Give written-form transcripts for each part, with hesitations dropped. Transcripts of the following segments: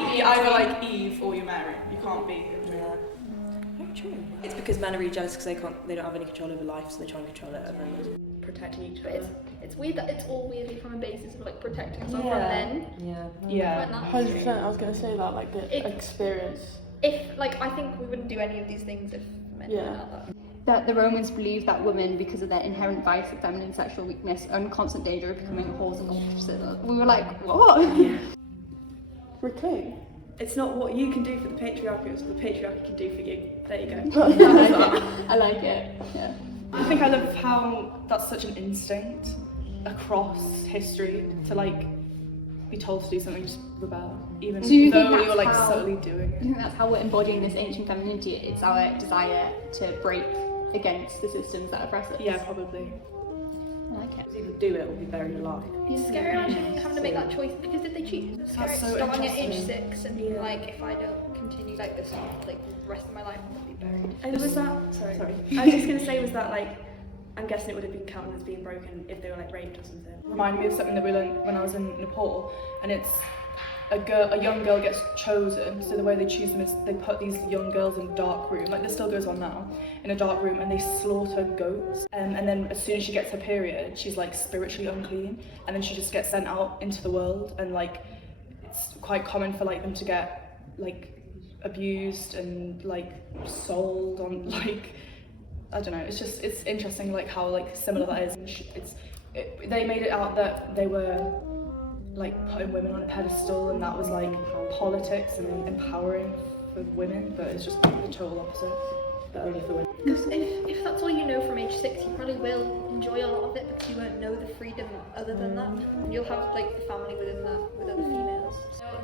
You're either like Eve or you're Mary. You can't be. Yeah. Very true. It's because men are really jealous because they don't have any control over life, so they try and control it and then Protecting each But other. it's weird that it's all weirdly from a basis of like protecting yourself from men. Yeah. 100%. I was gonna say that, like the experience. If like I think we wouldn't do any of these things if men Yeah. weren't like that. That the Romans believed that women, because of their inherent vice of feminine sexual weakness, are in constant danger of becoming whores and ultras. We were like, what? Reclaim. It's not what you can do for the patriarchy, it's what the patriarchy can do for you. There you go. I like it. Yeah. I think I love how that's such an instinct across history to like be told to do something, just rebel, even Do you think though that's you're like how- subtly doing I it. think that's how we're embodying this ancient femininity. It's our desire to break against the systems that oppress us. Yeah, probably. I like it. either do it or be buried alive. It's scary imagine having to make that choice because did they choose? It's scary That's so starting at age interesting. 6 and being like, if I don't continue like this, like the rest of my life, I'm gonna be buried. And was that, sorry, I was just going to say, was that like, I'm guessing it would have been counted as being broken if they were like raped or something. Reminded me of something that we learned when I was in Nepal, and it's a young girl gets chosen. So the way they choose them is they put these young girls in a dark room, like this still goes on now, in a dark room, and they slaughter goats. And then as soon as she gets her period, she's like spiritually unclean, and then she just gets sent out into the world. And like it's quite common for like them to get like abused and like sold on like. I don't know, it's interesting like how like similar that is. They made it out that they were like putting women on a pedestal and that was like politics and empowering for women, but it's just the total opposite, but only for women. Because if that's all you know from age 6, you probably will enjoy a lot of it because you won't know the freedom other than that. And you'll have like the family within that with other females.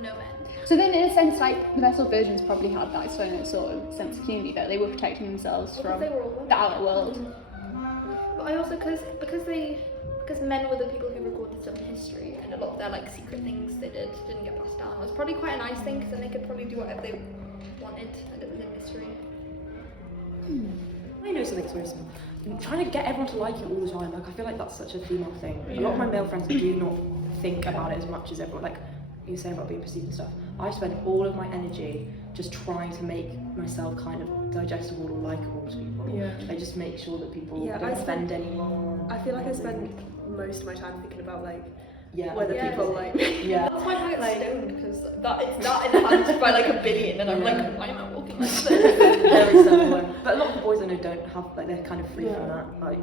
No end. So then, in a sense, like the Vestal Virgins probably had that sort of sense of community that they were protecting themselves from They were all the outer world. But I also because men were the people who recorded some history, and a lot of their like secret things they didn't get passed down. It was probably quite a nice thing because then they could probably do whatever they wanted, and it was in mystery. I know something that's worrisome. I'm trying to get everyone to like you all the time. Like I feel like that's such a female thing. A lot of my male friends do not think about it as much as everyone. Like you were saying about being perceived and stuff. I spend all of my energy just trying to make myself kind of digestible or likable to people. Yeah. I just make sure that people Yeah, don't offend anyone. I feel like I spend most of my time thinking about like Yeah. whether Yeah. people like Yeah. That's why I get Like- stoned because it's that enhanced by like a billion, and I'm like, why am I walking like this? Very similar. But a lot of the boys I know don't have like they're kind of free from Yeah. that like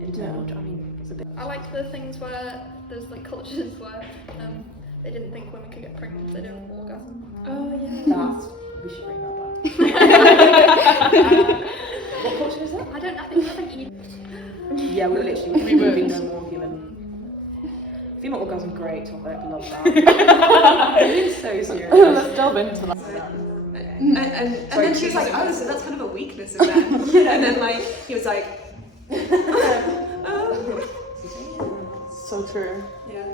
internal. I mean, it's a bit. I like the things where there's like cultures where they didn't think women could get pregnant, they didn't orgasm. oh yeah. That's we should bring that back. What culture is that? I think Egypt. Yeah, we literally We would would. be no more human. Female orgasm, great topic, love that. It's so serious. Let's delve into that. And then she was like, oh, so that's kind of a weakness of men. And then like he was like, So true. yeah.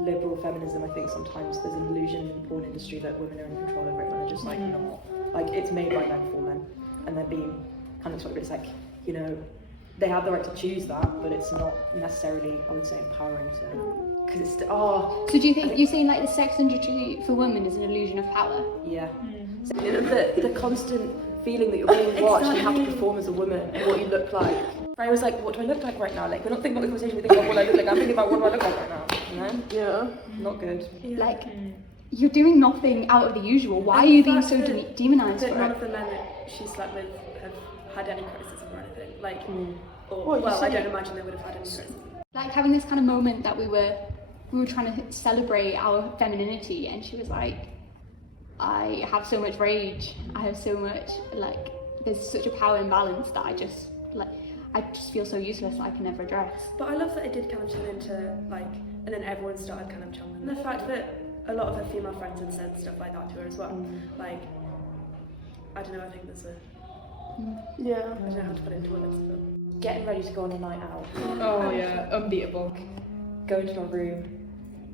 Liberal feminism, I think sometimes there's an illusion in the porn industry that women are in control over it when they're just like not. Like it's made by men for men, and they're being kind of exploited. It's like, you know, they have the right to choose that, but it's not necessarily, I would say, empowering to. Because it's So do you think you're saying like the sex industry for women is an illusion of power? yeah. So, you know, the constant feeling that you're being watched and you have to perform as a woman and what you look like. I was like, what do I look like right now? Like, we're not thinking about the conversation, we think about what I look like. I'm thinking about what do I look like right now, you know? Yeah. Not good. Like you're doing nothing out of the usual. Why are you being so demonized That for none it? of the men that she slept with have had any criticism or anything. Like, or Well, you well, I said- don't imagine they would have had any criticism. Like having this kind of moment that we were trying to celebrate our femininity, and she was like, I have so much rage, I have so much, like, there's such a power imbalance that I just feel so useless that I can never address. But I love that it did kind of turn into like, and then everyone started kind of channeling the fact that a lot of her female friends had said stuff like that to her as well. Like, I don't know, I think there's a, Yeah. I don't know how to put it into words, but Getting ready to go on a night out. Oh yeah, unbeatable. Go into my room,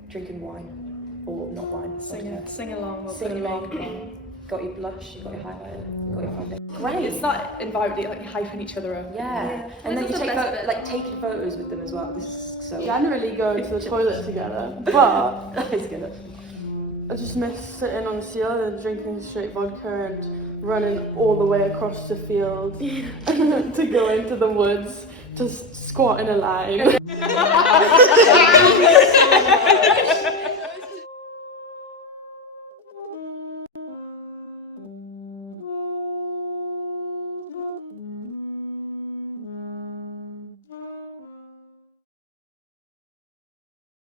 drinking wine, or not wine, Sing along. Or Sing put your along. makeup on. Got your blush, you got your highlighter, you got your foundation. Great. It's that environment, like hyping each other up. Yeah. And then This you is the take best bit. like taking photos with them as well. This is so. Generally go to the toilet together, but That is good. I just miss sitting on the seal and drinking straight vodka and running all the way across the field to go into the woods to squat in a line.